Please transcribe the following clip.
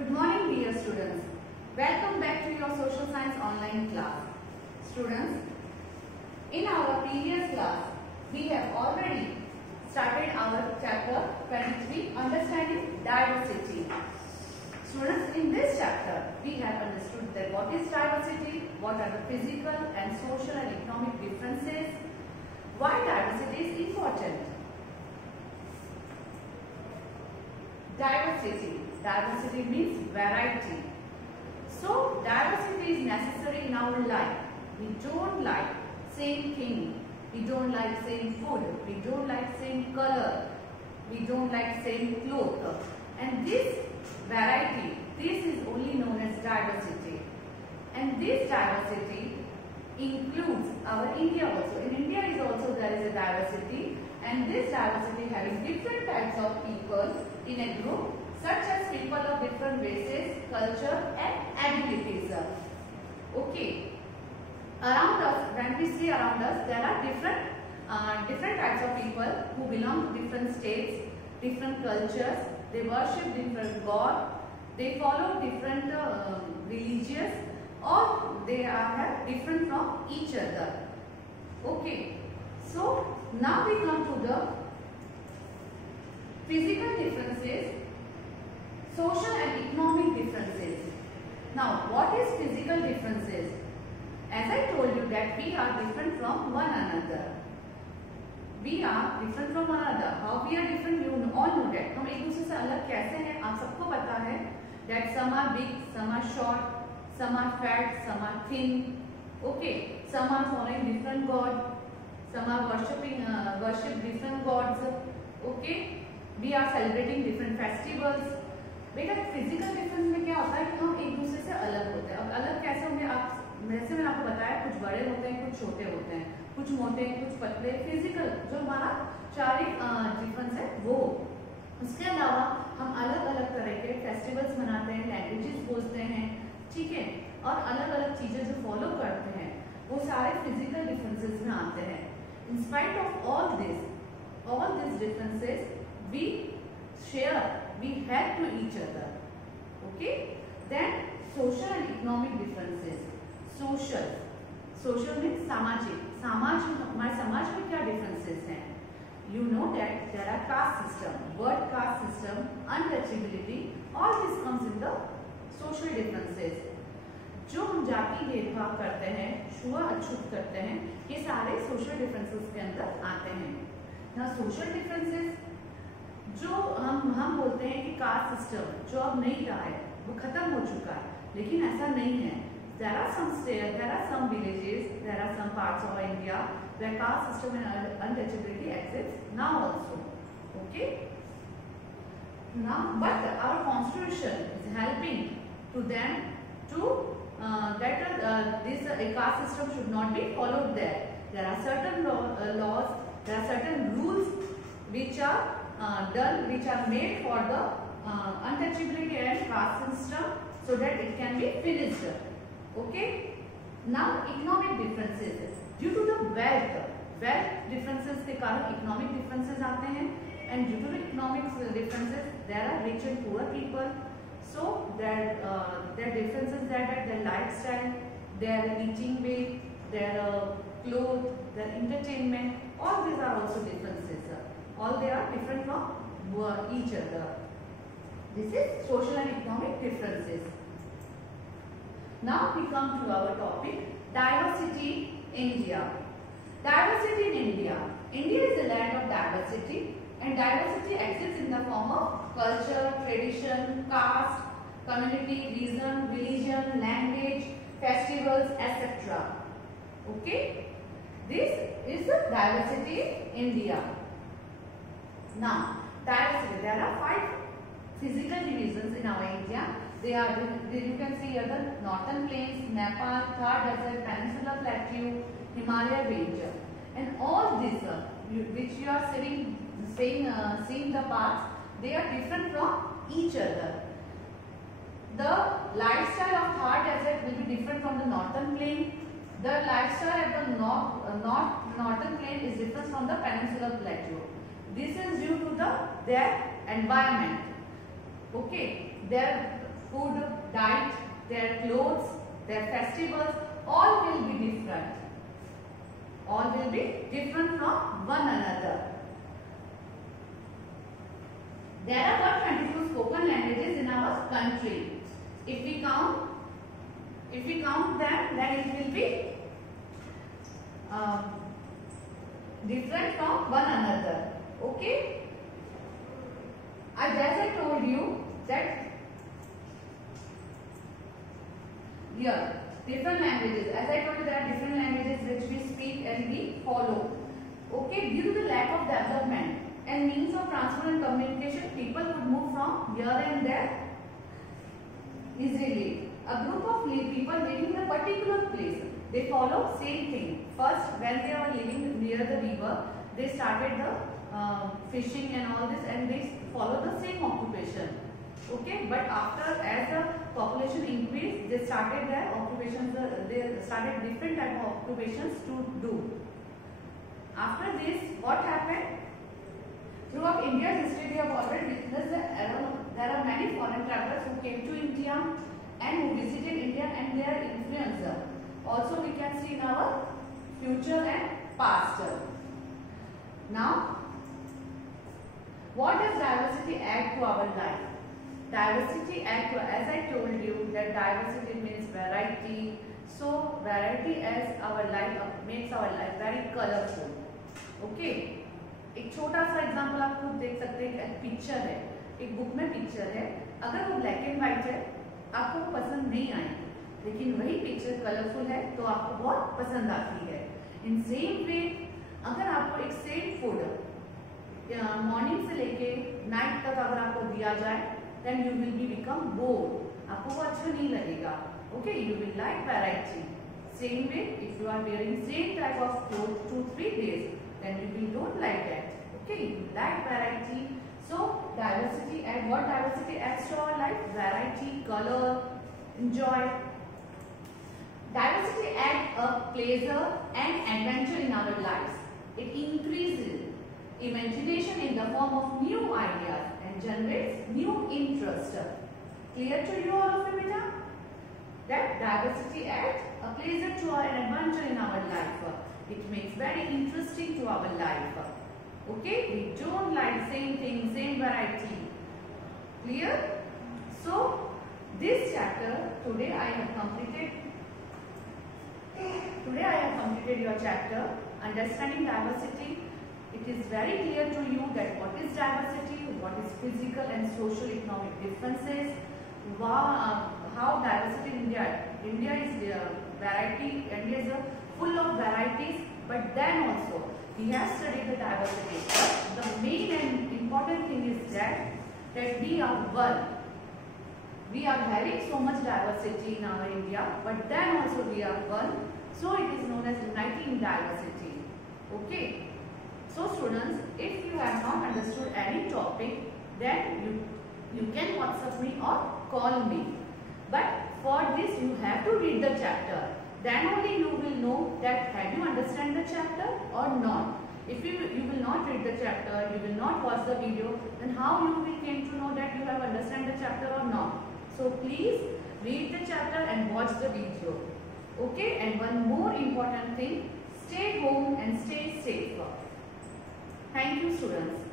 Good morning dear students. Welcome back to your social science online class. Students, in our previous class, we have already started our chapter 23, Understanding Diversity. Students, in this chapter, we have understood that what is diversity, what are the physical and social and economic differences, why diversity is important. Diversity. Diversity means variety. So, diversity is necessary in our life. We don't like same thing. We don't like same food. We don't like same color. We don't like same cloth. And this variety, this is only known as diversity. And this diversity includes our India also. In India is also there is a diversity. And this diversity having different types of people in a group, such as people of different races, culture and abilities. Okay. Around us, when we see around us, there are different types of people who belong to different states, different cultures. They worship different gods. They follow different religions, or they are different from each other. Okay. So now we come to the physical differences, social and economic differences. Now, what is physical differences? As I told you that we are different from one another. We are different from one another. How we are different? You all know that. हम एक दूसरे से अलग कैसे हैं? आप सबको पता है that some are big, some are short, some are fat, some are thin. Okay, some are following different god, some are worship different gods. Okay, we are celebrating different festivals. बेटा फिजिकल डिफरेंस में क्या होता है कि हम एक दूसरे से अलग होते हैं. अब अलग कैसे होंगे? आप जैसे मैंने आपको बताया, कुछ बड़े होते हैं, कुछ छोटे होते हैं, कुछ मोटे, कुछ पतले. फिजिकल जो हमारा शारीरिक डिफरेंस है वो. उसके अलावा हम अलग अलग तरह के फेस्टिवल्स मनाते हैं, लैंग्वेजेस बोलते हैं, ठीक है, और अलग अलग चीजें जो फॉलो करते हैं वो सारे फिजिकल डिफरेंसेस में आते हैं. In spite of all this differences we share, we help to each other. Okay, then social and economic differences. Social means सामाजिक. हमारे समाज में क्या differences हैं? You know that there are caste system, word caste system, untouchability. All this comes in the social differences. जो हम जाति भेदभाव करते हैं, छुआ अछूत करते हैं, ये सारे social differences के अंदर आते हैं. Now social differences जो हम बोलते हैं कि कास्ट सिस्टम जो अब नहीं रहा है, वो खत्म हो चुका है, लेकिन ऐसा नहीं है. There are some states, there are some villages, there are some parts of India where caste system and untouchability exists now also. Okay. Now, but our constitution is helping to them to that this caste system should not be followed there. There are certain laws, there are certain rules which are which are made for the untouchability and caste system, so that it can be finished. Okay. Now economic differences. Due to the wealth differences के कारण economic differences आते हैं, and due to the economic differences there are rich and poor people. So their differences that their lifestyle, their eating way, their clothes, their entertainment, all these are also differences. All they are different from each other. This is social and economic differences. Now we come to our topic, diversity India. Diversity in India. India is a land of diversity, and diversity exists in the form of culture, tradition, caste, community, reason, religion, language, festivals, etc. Okay. This is the diversity in India. Now, diversity. There are 5 physical divisions in our India. They are, you can see here the northern plains, Nepal, Thar Desert, Peninsular Plateau, Himalaya range, and all these which you are seeing the parts, they are different from each other. The lifestyle of Thar Desert will be different from the northern plain. The lifestyle at the northern plain is different from the Peninsular Plateau. This is due to their environment. Okay, their food, diet, their clothes, their festivals, all will be different. All will be different from one another. There are 122 spoken languages in our country. If we count them, then it will be different from one another. Okay? As I told you that here different languages. As I told you, there are different languages which we speak and we follow. Okay? Due to the lack of development and means of transfer and communication, people would move from here and there easily. A group of people living in a particular place, they follow same thing. First, when they are living near the river, they started the fishing and all this, and they follow the same occupation. Okay, but after, as the population increased, they started their occupations. They started different type of occupations to do. After this, what happened? Throughout India's history, we have already witnessed that there are many foreign travelers who came to India and who visited India, and their influence also we can see in our future and past. Now, what does diversity add to our life? Diversity add to, as I told you, that diversity means variety. So variety as our life makes our life very colorful. Okay. एक छोटा सा example आप खुद देख सकते हैं कि picture है, एक बुक में पिक्चर है, अगर वो ब्लैक एंड व्हाइट है आपको वो पसंद नहीं आएगी, लेकिन वही पिक्चर कलरफुल है तो आपको बहुत पसंद आती है. इन सेम वे अगर आपको एक सेम फूड मॉर्निंग से लेके नाइट तक अगर आपको दिया जाए, then you will be become bored, आपको वो अच्छा नहीं लगेगा. Okay, you will like variety. Same way if you are wearing same type of cloth 2-3 days, then you will don't like that. Okay, you like variety. So diversity, and what diversity adds to our life? Variety, color, enjoy. Diversity adds a pleasure and adventure in our lives. It increases imagination in the form of new ideas and generates new interest. Clear to you all of you, beta? That diversity adds a pleasure to our adventure in our life. It makes very interesting to our life. Okay, we don't like same thing, same variety. Clear? So this chapter today I have completed. Today I have completed your chapter, understanding diversity. It is very clear to you that what is diversity, what is physical and social economic differences, how diversity in India is variety. India is full of varieties, but then also we have studied the diversity. But the main and important thing is that we are one. We are having so much diversity in our India, but then also we are one. So it is known as uniting diversity. Okay. So students, if you have not understood any topic, then you can WhatsApp me or call me. But for this you have to read the chapter. Then only you will know that have you understand the chapter or not. If you will not read the chapter, you will not watch the video, then how you will came to know that you have understand the chapter or not. So please read the chapter and watch the video. Okay, and one more important thing, stay home and stay safe. Thank you students.